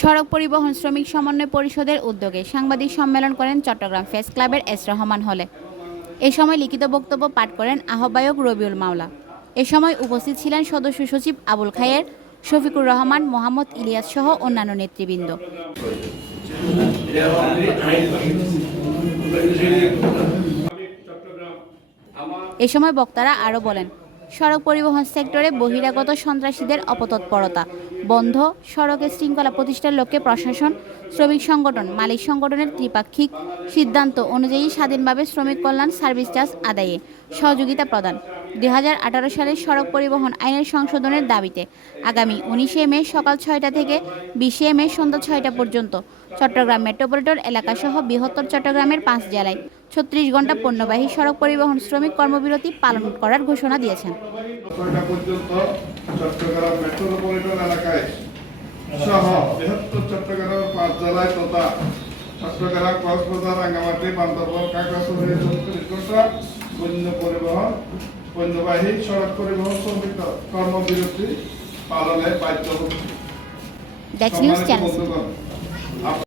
সড়ক পরিবহন শ্রমিক সমন্বয় পরিষদের উদ্যোগে সাংবাদিক সম্মেলন করেন চট্টগ্রাম প্রেস ক্লাবের এস রহমান হলে। এ সময় লিখিত বক্তব্য পাঠ করেন আহ্বায়ক রবিউল মাওলা। এ সময় উপস্থিত ছিলেন সদস্য সচিব আবুল খায়ের, শফিকুর রহমান, মোহাম্মদ ইলিয়াস সহ অন্যান্য নেতৃবৃন্দ। এ সময় বক্তারা আরও বলেন, সড়ক পরিবহন সেক্টরে বহিরাগত সন্ত্রাসীদের অপতৎপরতা বন্ধ, সড়কে শৃঙ্খলা প্রতিষ্ঠার লক্ষ্যে প্রশাসন, শ্রমিক সংগঠন, মালিক সংগঠনের ত্রিপাক্ষিক সিদ্ধান্ত অনুযায়ী স্বাধীনভাবে শ্রমিক কল্যাণ সার্ভিস চার্জ আদায়ে সহযোগিতা প্রদান। 2018 সালের সড়ক পরিবহন আইনের সংশোধনের দাবিতে আগামী 19 মে সকাল 6টা থেকে 20 মে সন্ধ্যা 6টা পর্যন্ত চট্টগ্রাম মেট্রোপলিটন এলাকাসহ বৃহত্তর চট্টগ্রামের 5 জেলায় 36 ঘন্টা পণ্যবাহী সড়ক পরিবহন শ্রমিক কর্মবিরতি পালন করার ঘোষণা দিয়েছেন। চট্টগ্রাম মেট্রোপলিটন এলাকায় সহ বৃহত্তর চট্টগ্রামের 5 জেলায় তথা চট্টগ্রাম, কক্সবাজার, রাঙ্গামাটি, বান্দরবান, খাগড়াছড়ি 34 ঘন্টা পণ্যবাহী সড়ক পরিবহন শ্রমিক কর্মবিরতি পালনে বাধ্য।